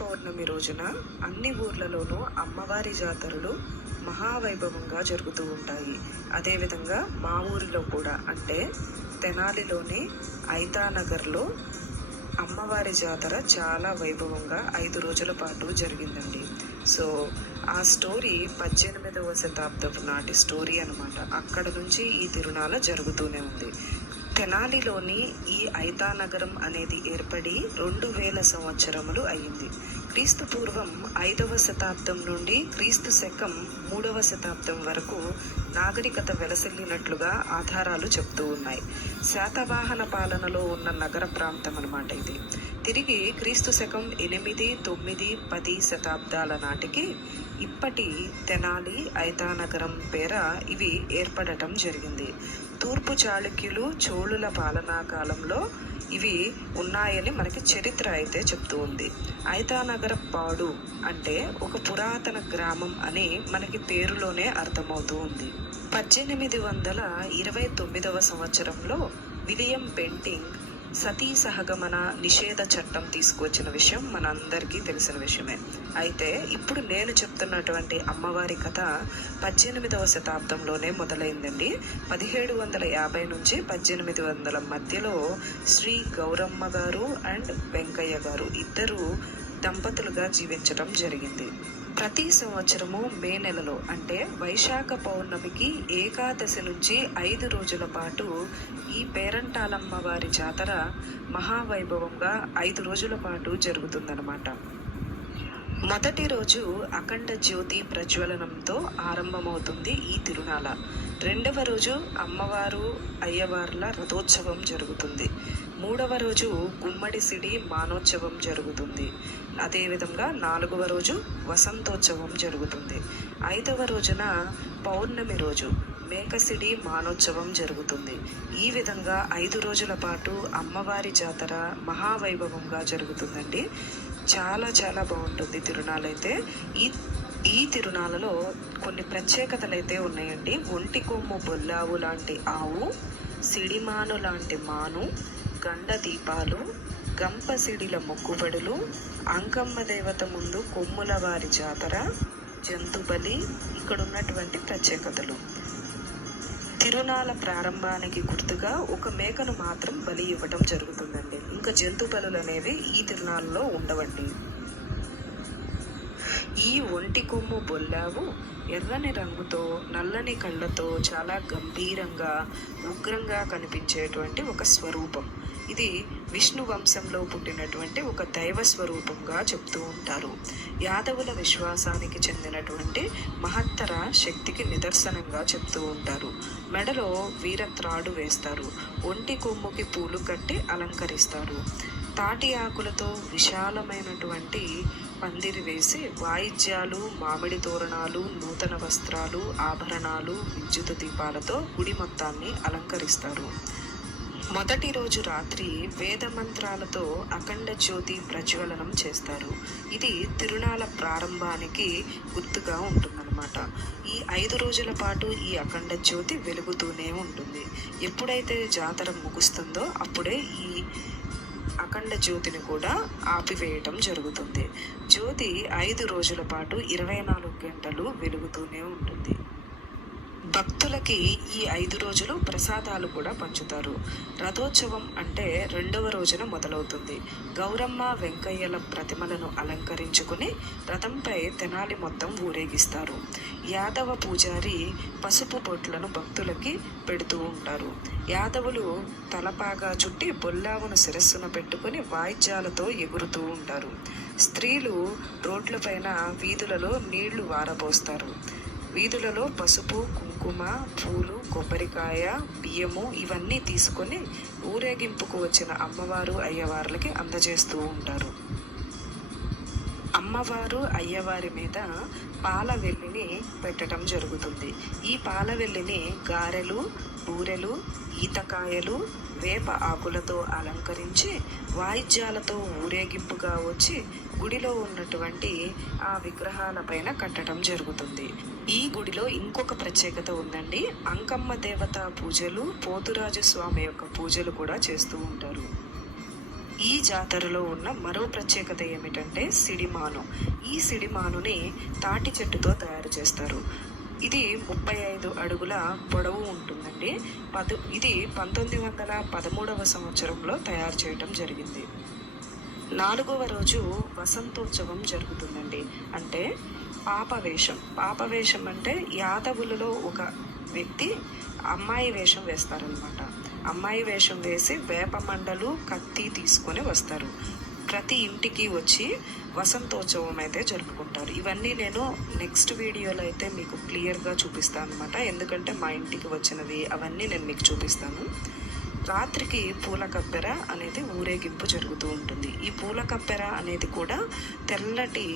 పౌర్ణమి రోజున అన్ని ఊర్లలోనూ అమ్మవారి జాతరలు మహావైభవంగా జరుగుతూ ఉంటాయి. అదేవిధంగా మా ఊరిలో కూడా, అంటే తెనాలిలోని ఐతానగర్లో అమ్మవారి జాతర చాలా వైభవంగా 5 రోజుల పాటు జరిగిందండి. సో ఆ స్టోరీ 18వ శతాబ్దపు నాటి స్టోరీ అనమాట. అక్కడ నుంచి ఈ తిరునాళ జరుగుతూనే ఉంది. తెనాలిలోని ఈ ఐతానగరం అనేది ఏర్పడి 2000 సంవత్సరములు అయింది. క్రీస్తు పూర్వం 5వ శతాబ్దం నుండి క్రీస్తు శకం 3వ శతాబ్దం వరకు నాగరికత వెలసిల్లినట్లుగా ఆధారాలు చెప్తూ ఉన్నాయి. శాతవాహన పాలనలో ఉన్న నగర ప్రాంతం అన్నమాట ఇది. తిరిగి క్రీస్తు శకం 8, 9, 10 శతాబ్దాల నాటికి ఇప్పటి తెనాలి ఐతానగరం పేర ఇవి ఏర్పడటం జరిగింది. తూర్పు చాళుక్యులు, చోళుల పాలనా కాలంలో ఇవి ఉన్నాయని మనకి చరిత్ర అయితే చెప్తూ ఉంది. ఐతానగర పాడు అంటే ఒక పురాతన గ్రామం అని మనకి పేరులోనే అర్థమవుతూ ఉంది. 1829వ సంవత్సరంలో విలియం బెంటింగ్ సతీ సహగమన నిషేధ చట్టం తీసుకొచ్చిన విషయం మనందరికీ తెలిసిన విషయమే. అయితే ఇప్పుడు నేను చెప్తున్నటువంటి అమ్మవారి కథ 18వ శతాబ్దంలోనే మొదలైందండి. 1750 నుంచి 1800 మధ్యలో శ్రీ గౌరమ్మ గారు అండ్ వెంకయ్య గారు ఇద్దరు దంపతులుగా జీవించడం జరిగింది. ప్రతి సంవత్సరము మే నెలలో, అంటే వైశాఖ పౌర్ణమికి ఏకాదశి నుంచి 5 రోజుల పాటు ఈ పేరంటాలమ్మ వారి జాతర మహావైభవంగా 5 రోజుల పాటు జరుగుతుందన్నమాట. మొదటి రోజు అఖండ జ్యోతి ప్రజ్వలనంతో ఆరంభమవుతుంది ఈ తిరునాళ. రెండవ రోజు అమ్మవారు అయ్యవార్ల రథోత్సవం జరుగుతుంది. మూడవ రోజు గుమ్మడి సిడి మానోత్సవం జరుగుతుంది. అదేవిధంగా 4వ రోజు వసంతోత్సవం జరుగుతుంది. 5వ రోజున పౌర్ణమి రోజు మేకసిడి మానోత్సవం జరుగుతుంది. ఈ విధంగా 5 రోజుల పాటు అమ్మవారి జాతర మహావైభవంగా జరుగుతుందండి. చాలా చాలా బాగుంటుంది తిరునాళ్ళైతే. ఈ తిరునాళ్ళలో కొన్ని ప్రత్యేకతలు అయితే ఉన్నాయండి. ఒంటి కొమ్ము బొల్లావు లాంటి ఆవు, సిడిమాను లాంటి మాను, గండ దీపాలు, గంప సిడిల మొక్కుబడులు, అంకమ్మ దేవత ముందు కొమ్ముల వారి జాతర, జంతుబలి ఇక్కడ ఉన్నటువంటి ప్రత్యేకతలు. తిరునాళ్ళ ప్రారంభానికి గుర్తుగా ఒక మేకను మాత్రం బలి ఇవ్వటం జరుగుతుందండి. ఇంకా జంతు బలులు అనేవి ఈ తిరునాళ్ళలో ఉండవండి. ఈ ఒంటి కొమ్ము బొల్లావు ఎర్రని రంగుతో, నల్లని కళ్ళతో చాలా గంభీరంగా, ఉగ్రంగా కనిపించేటువంటి ఒక స్వరూపం. ఇది విష్ణు వంశంలో పుట్టినటువంటి ఒక దైవ స్వరూపంగా చెప్తూ ఉంటారు. యాదవుల విశ్వాసానికి చెందినటువంటి మహత్తర శక్తికి నిదర్శనంగా చెప్తూ ఉంటారు. మెడలో వీరత్రాడు వేస్తారు. ఒంటి కొమ్ముకి పూలు కట్టి అలంకరిస్తారు. తాటి ఆకులతో విశాలమైనటువంటి పందిరి వేసి వాయిద్యాలు, మామిడి తోరణాలు, నూతన వస్త్రాలు, ఆభరణాలు, విద్యుత్ దీపాలతో గుడి మొత్తాన్ని అలంకరిస్తారు. మొదటి రోజు రాత్రి వేద మంత్రాలతో అఖండ జ్యోతి ప్రజ్వలనం చేస్తారు. ఇది తిరునాళ్ళ ప్రారంభానికి గుర్తుగా ఉంటుందన్నమాట. ఈ 5 రోజుల పాటు ఈ అఖండ జ్యోతి వెలుగుతూనే ఉంటుంది. ఎప్పుడైతే జాతర ముగుస్తుందో అప్పుడే ఈ అఖండ జ్యోతిని కూడా ఆపివేయటం జరుగుతుంది. జ్యోతి 5 రోజుల పాటు 24 గంటలు వెలుగుతూనే ఉంటుంది. భక్తులకి ఈ 5 రోజులు ప్రసాదాలు కూడా పంచుతారు. రథోత్సవం అంటే 2వ రోజున మొదలవుతుంది. గౌరమ్మ, వెంకయ్యల ప్రతిమలను అలంకరించుకుని రథంపై తెనాలి మొత్తం ఊరేగిస్తారు. యాదవ పూజారి పసుపు బొట్లను భక్తులకి పెడుతూ ఉంటారు. యాదవులు తలపాగా చుట్టి బొల్లావును శిరస్సున పెట్టుకుని వాయిద్యాలతో ఎగురుతూ ఉంటారు. స్త్రీలు రోడ్లపైన వీధులలో నీళ్లు వారబోస్తారు. వీధులలో పసుపు, కుంకుమ, పూలు, కొబ్బరికాయ, బియ్యము ఇవన్నీ తీసుకొని ఊరేగింపుకు వచ్చిన అమ్మవారు అయ్యవార్లకి అందజేస్తూ ఉంటారు. అమ్మవారు అయ్యవారి మీద పాల వెల్లిని పెట్టడం జరుగుతుంది. ఈ పాల వెల్లిని గారెలు, బూరెలు, ఈతకాయలు, వేప ఆకులతో అలంకరించి వాయిద్యాలతో ఊరేగింపుగా వచ్చి గుడిలో ఉన్నటువంటి ఆ విగ్రహాలపైన కట్టడం జరుగుతుంది. ఈ గుడిలో ఇంకొక ప్రత్యేకత ఉందండి. అంకమ్మ దేవత పూజలు, పోతురాజు స్వామి యొక్క పూజలు కూడా చేస్తూ ఉంటారు. ఈ జాతరలో ఉన్న మరో ప్రత్యేకత ఏమిటంటే సిడిమాను. ఈ సిడిమానుని తాటి చెట్టుతో తయారు చేస్తారు. ఇది 35 అడుగుల పొడవు ఉంటుందండి. ఇది 1913వ సంవత్సరంలో తయారు చేయటం జరిగింది. 4వ రోజు వసంతోత్సవం జరుగుతుందండి. అంటే పాపవేషం. పాపవేషం అంటే యాదవులలో ఒక వ్యక్తి అమ్మాయి వేషం వేస్తారనమాట. అమ్మాయి వేషం వేసి వేప మండలు, కత్తి తీసుకొని వస్తారు. ప్రతి ఇంటికి వచ్చి వసంతోత్సవం అయితే జరుపుకుంటారు. ఇవన్నీ నేను నెక్స్ట్ వీడియోలో అయితే మీకు క్లియర్గా చూపిస్తాను అనమాట. ఎందుకంటే మా ఇంటికి వచ్చినవి అవన్నీ నేను మీకు చూపిస్తాను. రాత్రికి పూల కప్పెర అనేది ఊరేగింపు జరుగుతూ ఉంటుంది. ఈ పూల కప్పెర అనేది కూడా తెల్లటి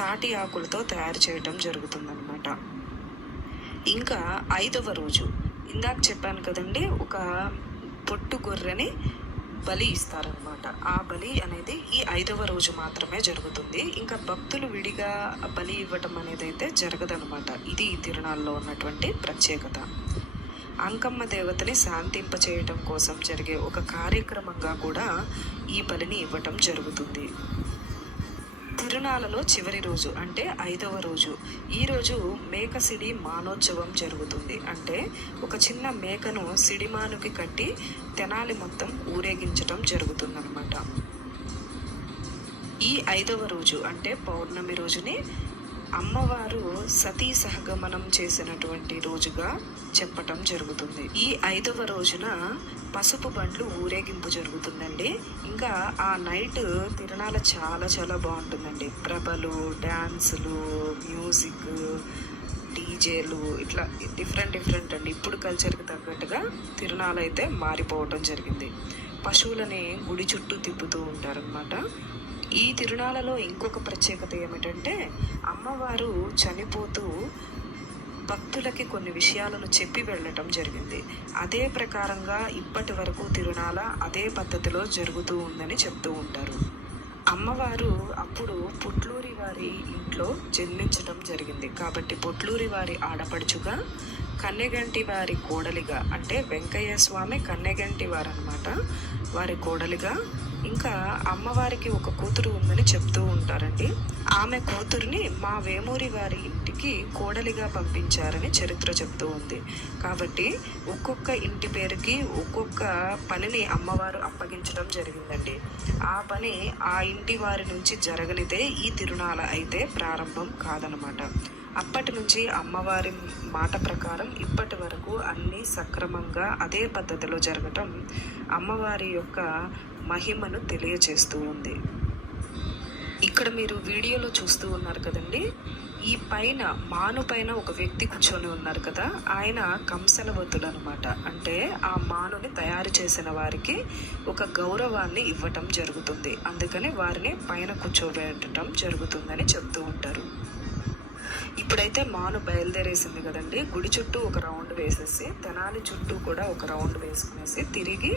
తాటి ఆకులతో తయారు చేయడం జరుగుతుందన్నమాట. ఇంకా 5వ రోజు ఇందాక చెప్పాను కదండి, ఒక పొట్టు గొర్రెని బలి ఇస్తారనమాట. ఆ బలి అనేది ఈ 5వ రోజు మాత్రమే జరుగుతుంది. ఇంకా భక్తులు విడిగా బలి ఇవ్వటం అనేది అయితే జరగదనమాట. ఇది ఈ తిరునాళ్ళలో ఉన్నటువంటి ప్రత్యేకత. అంకమ్మ దేవతని శాంతింప చేయటం కోసం జరిగే ఒక కార్యక్రమంగా కూడా ఈ బలిని ఇవ్వటం జరుగుతుంది. తిరునాళ్ళలో చివరి రోజు అంటే 5వ రోజు. ఈరోజు మేక సిడి మానోత్సవం జరుగుతుంది. అంటే ఒక చిన్న మేకను సిడిమానుకి కట్టి తెనాలి మొత్తం ఊరేగించటం జరుగుతుందన్నమాట. ఈ 5వ రోజు అంటే పౌర్ణమి రోజుని అమ్మవారు సతీ సహగమనం చేసినటువంటి రోజుగా చెప్పటం జరుగుతుంది. ఈ 5వ రోజున పసుపు బండ్లు ఊరేగింపు జరుగుతుందండి. ఇంకా ఆ నైట్ తిరునాళ్ళ చాలా చాలా బాగుంటుందండి. ప్రభలు, డ్యాన్సులు, మ్యూజిక్, డీజేలు, ఇట్లా డిఫరెంట్ అండి. ఇప్పుడు కల్చర్కి తగ్గట్టుగా తిరునాళ్ళ అయితే మారిపోవటం జరిగింది. పశువులని గుడి చుట్టూ తిప్పుతూ ఉంటారనమాట. ఈ తిరునాళ్ళలో ఇంకొక ప్రత్యేకత ఏమిటంటే అమ్మవారు చనిపోతూ భక్తులకి కొన్ని విషయాలను చెప్పి వెళ్ళటం జరిగింది. అదే ప్రకారంగా ఇప్పటి వరకు తిరునాళ్ళ అదే పద్ధతిలో జరుగుతూ ఉందని చెప్తూ ఉంటారు. అమ్మవారు అప్పుడు పుట్లూరి వారి ఇంట్లో జన్మించడం జరిగింది. కాబట్టి పుట్లూరి వారి ఆడపడుచుగా, కన్నెగంటి వారి కోడలిగా, అంటే వెంకయ్య స్వామి కన్నెగంటి వారు అనమాట, వారి కోడలిగా, ఇంకా అమ్మవారికి ఒక కూతురు ఉందని చెప్తూ ఉంటారండి. ఆమె కూతుర్ని మా వేమూరి వారి ఇంటికి కోడలిగా పంపించారని చరిత్ర చెప్తూ ఉంది. కాబట్టి ఒక్కొక్క ఇంటి పేరుకి ఒక్కొక్క పనిని అమ్మవారు అప్పగించడం జరిగిందండి. ఆ పని ఆ ఇంటి వారి నుంచి జరగనిదే ఈ తిరునాళ్ళ అయితే ప్రారంభం కాదనమాట. అప్పటి నుంచి అమ్మవారి మాట ప్రకారం ఇప్పటి వరకు అన్నీ సక్రమంగా అదే పద్ధతిలో జరగటం అమ్మవారి యొక్క మహిమను తెలియచేస్తూ ఉంది. ఇక్కడ మీరు వీడియోలో చూస్తూ ఉన్నారు కదండి, ఈ పైన మాను పైన ఒక వ్యక్తి కూర్చొని ఉన్నారు కదా, ఆయన కంసలవతులు అనమాట. అంటే ఆ మానుని తయారు చేసిన వారికి ఒక గౌరవాన్ని ఇవ్వటం జరుగుతుంది. అందుకని వారిని పైన కూర్చోబెట్టడం జరుగుతుందని చెప్తూ ఉంటారు. ఇప్పుడైతే మాను బయలుదేరేసింది కదండి, గుడి చుట్టూ ఒక రౌండ్ వేసేసి తెనాలి చుట్టూ కూడా ఒక రౌండ్ వేసుకునేసి తిరిగి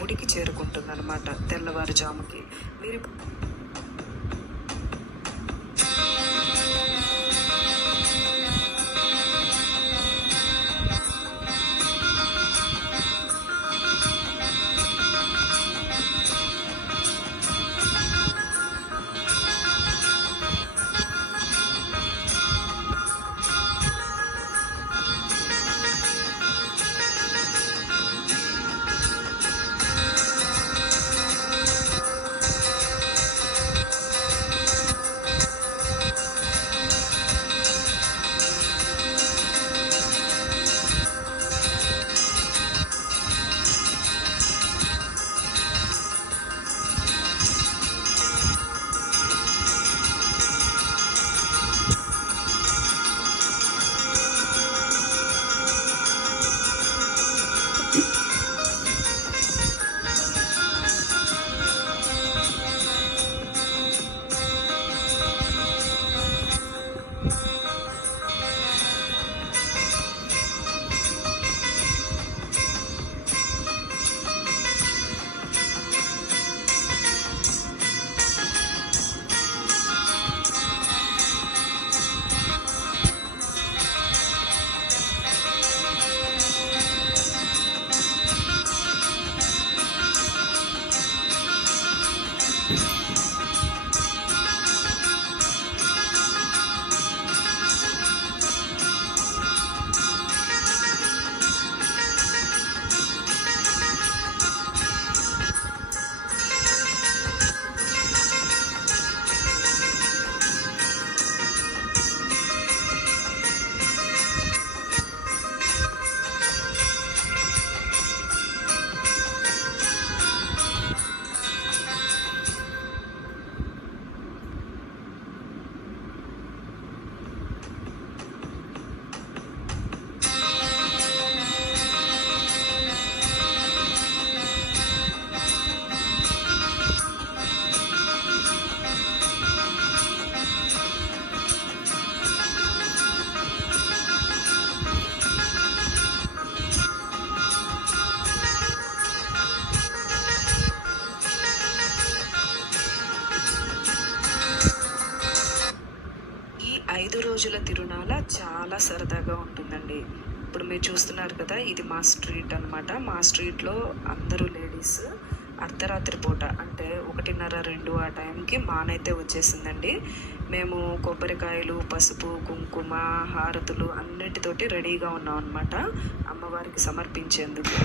గుడికి చేరుకుంటుంది అనమాట తెల్లవారుజాముకి. మీరు 5 రోజుల తిరునాళ చాలా సరదాగా ఉంటుందండి. ఇప్పుడు మీరు చూస్తున్నారు కదా, ఇది మా స్ట్రీట్ అనమాట. మా స్ట్రీట్‌లో అందరూ లేడీస్ అర్ధరాత్రి పూట అంటే 1:30, 2 ఆ టైంకి మానైతే వచ్చేసిందండి. మేము కొబ్బరికాయలు, పసుపు, కుంకుమ, హారతులు అన్నిటితోటి రెడీగా ఉన్నాం అనమాట అమ్మవారికి సమర్పించేందుకు.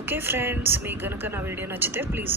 ఓకే ఫ్రెండ్స్, మీకు గనుక నా వీడియో నచ్చితే ప్లీజ్